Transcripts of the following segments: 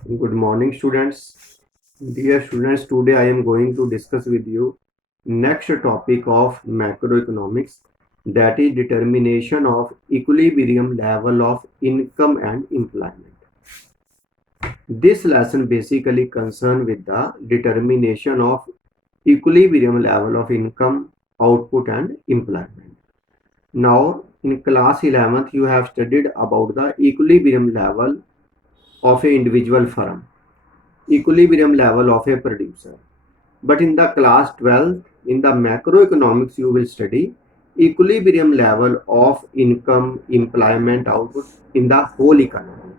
Good morning, students. Dear students, today I am going to discuss with you next topic of macroeconomics, that is determination of equilibrium level of income and employment. This lesson basically concerned with the determination of equilibrium level of income, output and employment. Now, in class 11th, you have studied about the equilibrium level of an individual firm, equilibrium level of a producer. But in the class 12, in the macroeconomics, you will study equilibrium level of income, employment, output in the whole economy.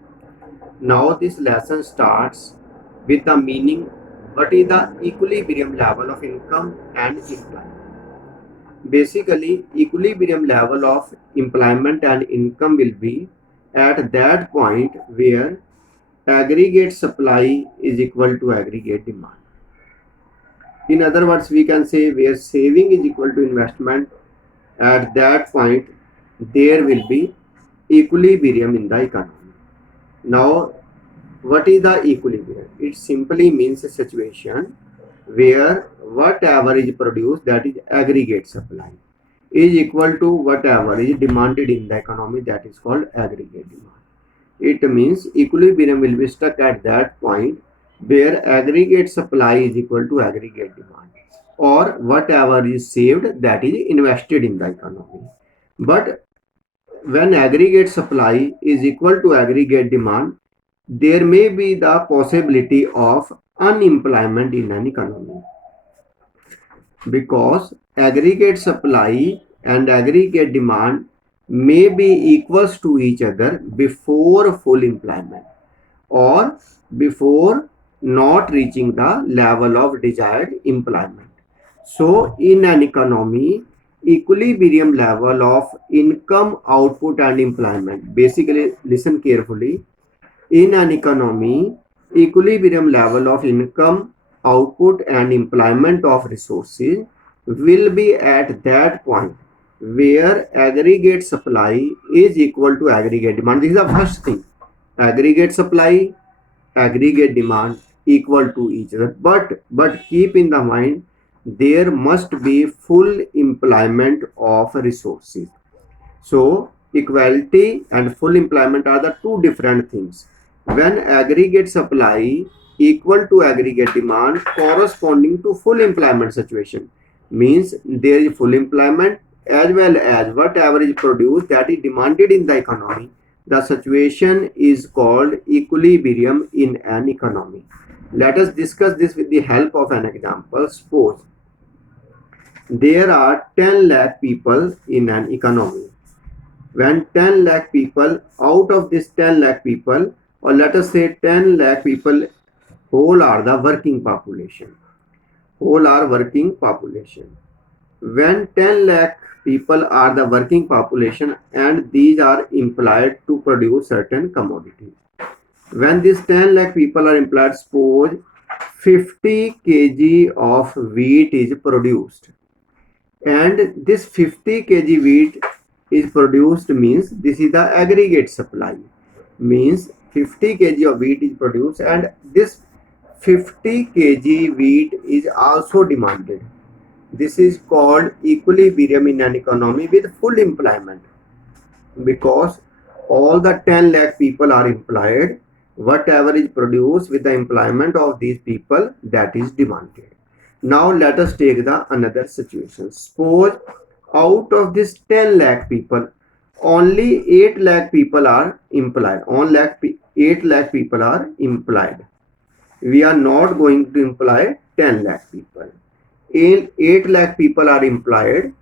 Now this lesson starts with the meaning what is the equilibrium level of income and employment. Basically, equilibrium level of employment and income will be at that point where aggregate supply is equal to aggregate demand. In other words, we can say where saving is equal to investment, at that point there will be equilibrium in the economy. Now, what is the equilibrium? It simply means a situation where whatever is produced, that is aggregate supply, is equal to whatever is demanded in the economy, that is called aggregate demand. It means equilibrium will be stuck at that point where aggregate supply is equal to aggregate demand, or whatever is saved, that is invested in the economy. But when aggregate supply is equal to aggregate demand, there may be the possibility of unemployment in an economy, because aggregate supply and aggregate demand may be equals to each other before full employment or before not reaching the level of desired employment. So, in an economy, equilibrium level of income, output, and employment. Basically, listen carefully. In an economy, equilibrium level of income, output, and employment of resources will be at that point where aggregate supply is equal to aggregate demand. This is the first thing. Aggregate supply, aggregate demand equal to each other. But keep in the mind, there must be full employment of resources. So equality and full employment are the two different things. When aggregate supply equal to aggregate demand corresponding to full employment situation, means there is full employment as well as whatever is produced, that is demanded in the economy. The situation is called equilibrium in an economy. Let us discuss this with the help of an example. Suppose there are 10 lakh people in an economy. When 10 lakh people, out of this 10 lakh people, or let us say 10 lakh people, whole are the working population. Whole are working population. When 10 lakh people are the working population and these are employed to produce certain commodities. When these 10 lakh people are employed, suppose 50 kg of wheat is produced, and this 50 kg wheat is produced, means this is the aggregate supply, means 50 kg of wheat is produced and this 50 kg wheat is also demanded. This is called equilibrium in an economy with full employment, because all the 10 lakh people are employed. Whatever is produced with the employment of these people, that is demanded. Now let us take the another situation. Suppose out of this 10 lakh people, only 8 lakh people are employed. 8 lakh people are employed. We are not going to employ 10 lakh people. 8 lakh people are employed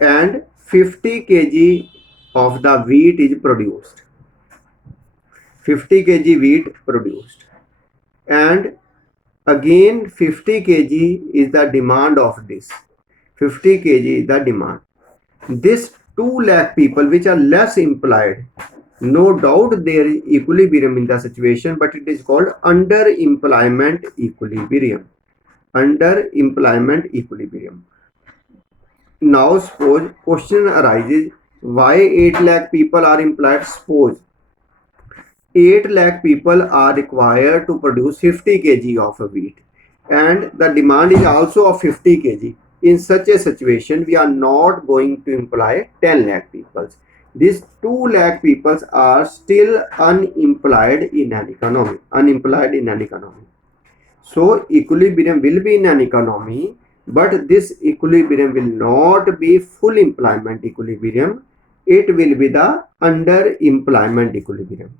and 50 kg of the wheat is produced. 50 kg wheat produced, and again 50 kg is the demand of this. 50 kg is the demand. This 2 lakh people which are less employed, no doubt there is equilibrium in the situation, but it is called underemployment equilibrium. Underemployment equilibrium. Now suppose question arises, why 8 lakh people are employed? Suppose 8 lakh people are required to produce 50 kg of wheat, and the demand is also of 50 kg. In such a situation, we are not going to employ 10 lakh people. These 2 lakh people are still unemployed in an economy. Unemployed in an economy. So equilibrium will be in an economy, but this equilibrium will not be full employment equilibrium. It will be the underemployment equilibrium.